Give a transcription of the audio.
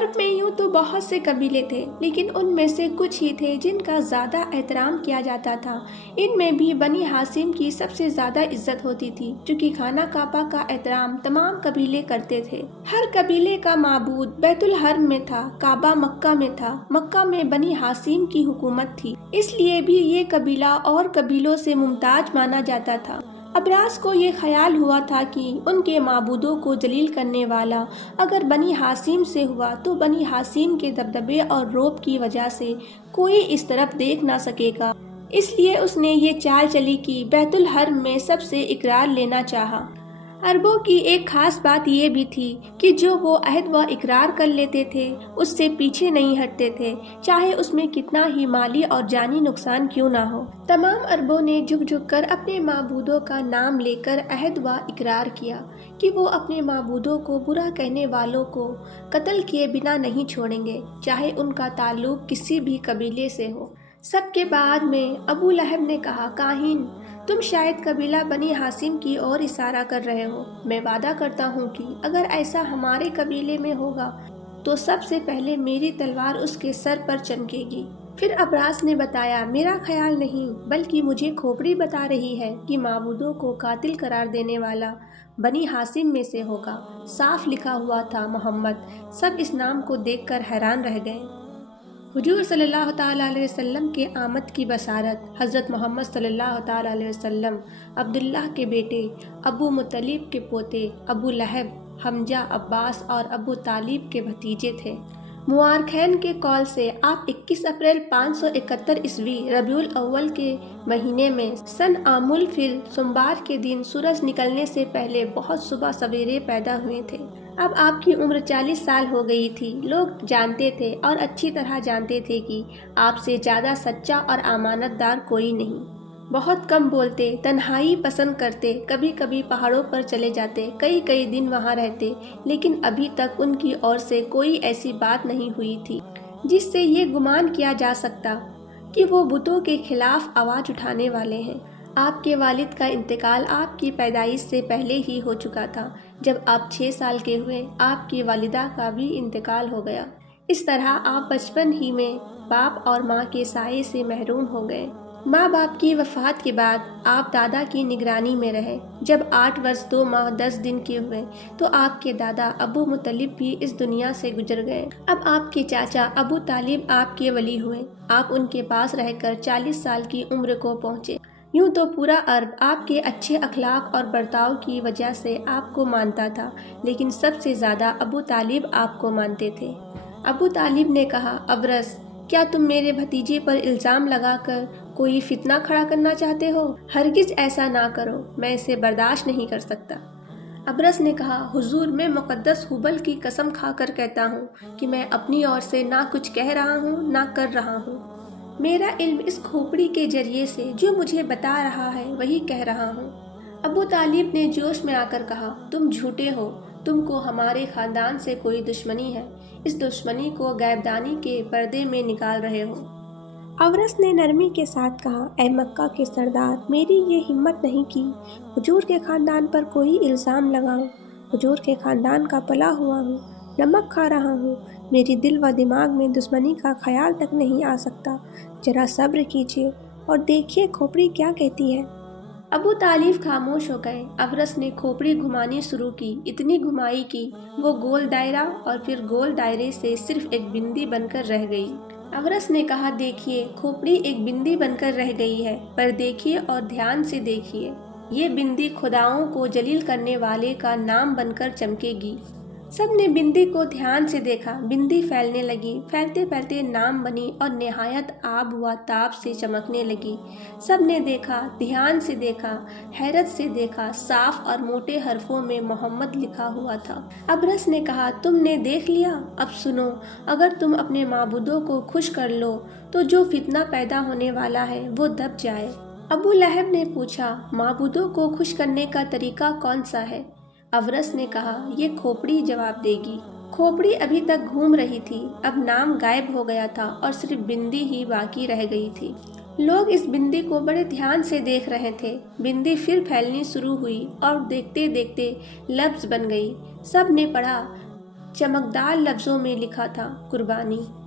अरब में यूं तो बहुत से कबीले थे, लेकिन उनमें से कुछ ही थे जिनका ज़्यादा एहतराम किया जाता था। इनमें भी बनी हाशिम की सबसे ज़्यादा इज्जत होती थी, क्योंकि खाना काबा का एहतराम तमाम कबीले करते थे। हर कबीले का माबूद बैतुल हरम में था, काबा मक्का में था। मक्का में बनी हाशिम की हुकूमत थी, इसलिए भी ये कबीला और कबीलों से मुमताज माना जाता था। अब्रास को ये ख्याल हुआ था कि उनके माबूदों को जलील करने वाला अगर बनी हाशिम से हुआ तो बनी हाशिम के दबदबे और रौब की वजह से कोई इस तरफ देख ना सकेगा। इसलिए उसने ये चाल चली कि बैतुल हरम में सबसे इकरार लेना चाहा। अरबों की एक खास बात ये भी थी कि जो वो अहद व इकरार कर लेते थे उससे पीछे नहीं हटते थे, चाहे उसमें कितना ही माली और जानी नुकसान क्यों ना हो। तमाम अरबों ने झुक झुक कर अपने माबूदों का नाम लेकर अहद व इकरार किया कि वो अपने माबूदों को बुरा कहने वालों को कत्ल किए बिना नहीं छोड़ेंगे, चाहे उनका ताल्लुक किसी भी कबीले से हो। सबके बाद में अबू लहब ने कहा, काहिन, तुम शायद कबीला बनी हाशिम की ओर इशारा कर रहे हो। मैं वादा करता हूँ कि अगर ऐसा हमारे कबीले में होगा तो सबसे पहले मेरी तलवार उसके सर पर चमकेगी। फिर अब्रास ने बताया, मेरा ख्याल नहीं बल्कि मुझे खोपड़ी बता रही है कि माबूदों को कातिल करार देने वाला बनी हाशिम में से होगा। साफ लिखा हुआ था मोहम्मद। सब इस नाम को देखकर हैरान रह गए। हुजूर सल्लल्लाहु ताला अलैहि वसल्लम के आमद की बशारत। हज़रत मोहम्मद सल्लल्लाहु ताला अलैहि वसल्लम अब्दुल्लाह के बेटे, अबू मुत्तलिब के पोते, अबू लहब, हमजा, अब्बास और अबू तालिब के भतीजे थे। मुआरखैन के कौल से आप 21 अप्रैल 571 ईस्वी रबीउल अव्वल के महीने में सन आमुल फिल सोमवार के दिन सूरज निकलने से पहले बहुत सुबह सवेरे पैदा हुए थे। अब आपकी उम्र 40 साल हो गई थी। लोग जानते थे और अच्छी तरह जानते थे कि आपसे ज़्यादा सच्चा और अमानतदार कोई नहीं। बहुत कम बोलते, तन्हाई पसंद करते, कभी कभी पहाड़ों पर चले जाते, कई कई दिन वहाँ रहते, लेकिन अभी तक उनकी ओर से कोई ऐसी बात नहीं हुई थी जिससे ये गुमान किया जा सकता कि वो बुतों के खिलाफ आवाज़ उठाने वाले हैं। आपके वालिद का इंतकाल आपकी पैदाइश से पहले ही हो चुका था। जब आप 6 साल के हुए, आपकी वालिदा का भी इंतकाल हो गया। इस तरह आप बचपन ही में बाप और माँ के साये से महरूम हो गए। माँ बाप की वफ़ात के बाद आप दादा की निगरानी में रहे। जब 8 वर्ष 2 माह 10 दिन के हुए तो आपके दादा अबू मुत्तलिब भी इस दुनिया से गुजर गए। अब आपके चाचा अबू तालिब आपके वली हुए। आप उनके पास रहकर 40 साल की उम्र को पहुँचे। यूँ तो पूरा अरब आपके अच्छे अखलाक और बर्ताव की वजह से आपको मानता था, लेकिन सबसे ज़्यादा अबू तालिब आपको मानते थे। अबू तालिब ने कहा, अब्रस, क्या तुम मेरे भतीजे पर इल्ज़ाम लगाकर कोई फितना खड़ा करना चाहते हो? हरगिज़ ऐसा ना करो, मैं इसे बर्दाश्त नहीं कर सकता। अब्रस ने कहा, हुजूर, मैं मुक़द्दस हुबल की कसम खाकर कहता हूँ कि मैं अपनी ओर से ना कुछ कह रहा हूँ ना कर रहा हूँ। मेरा इल्म इस खोपड़ी के जरिए से जो मुझे बता रहा है वही कह रहा हूँ। अबू तालिब ने जोश में आकर कहा, तुम झूठे हो, तुमको हमारे ख़ानदान से कोई दुश्मनी है। इस दुश्मनी को गैबदानी के पर्दे में निकाल रहे हो। अब्रस ने नरमी के साथ कहा, ऐ मक्का के सरदार, मेरी ये हिम्मत नहीं कि हुजूर के ख़ानदान पर कोई इल्ज़ाम लगाऊं। हुजूर के ख़ानदान का पला हुआ हूँ, नमक खा रहा हूँ, मेरी दिल व दिमाग में दुश्मनी का ख्याल तक नहीं आ सकता। जरा सब्र कीजिए और देखिए खोपड़ी क्या कहती है। अबू तालिब खामोश हो गए। अब्रस ने खोपड़ी घुमानी शुरू की, इतनी घुमाई कि वो गोल दायरा और फिर गोल दायरे से सिर्फ एक बिंदी बनकर रह गई। अब्रस ने कहा, देखिए, खोपड़ी एक बिंदी बनकर रह गई है, पर देखिए और ध्यान से देखिए, ये बिंदी खुदाओं को जलील करने वाले का नाम बनकर चमकेगी। सब ने बिंदी को ध्यान से देखा। बिंदी फैलने लगी, फैलते फैलते नाम बनी और निहायत आब व ताब से चमकने लगी। सब ने देखा, ध्यान से देखा, हैरत से देखा, साफ और मोटे हरफों में मोहम्मद लिखा हुआ था। अब्रस ने कहा, तुमने देख लिया, अब सुनो, अगर तुम अपने माबूदों को खुश कर लो तो जो फितना पैदा होने वाला है वो दब जाए। अबू लहब ने पूछा, माबूदों को खुश करने का तरीका कौन सा है? अब्रस ने कहा, ये खोपड़ी जवाब देगी। खोपड़ी अभी तक घूम रही थी, अब नाम गायब हो गया था और सिर्फ बिंदी ही बाकी रह गई थी। लोग इस बिंदी को बड़े ध्यान से देख रहे थे। बिंदी फिर फैलनी शुरू हुई और देखते देखते लफ्ज बन गई। सब ने पढ़ा, چمکدار لفظوں میں لکھا تھا، قربانی۔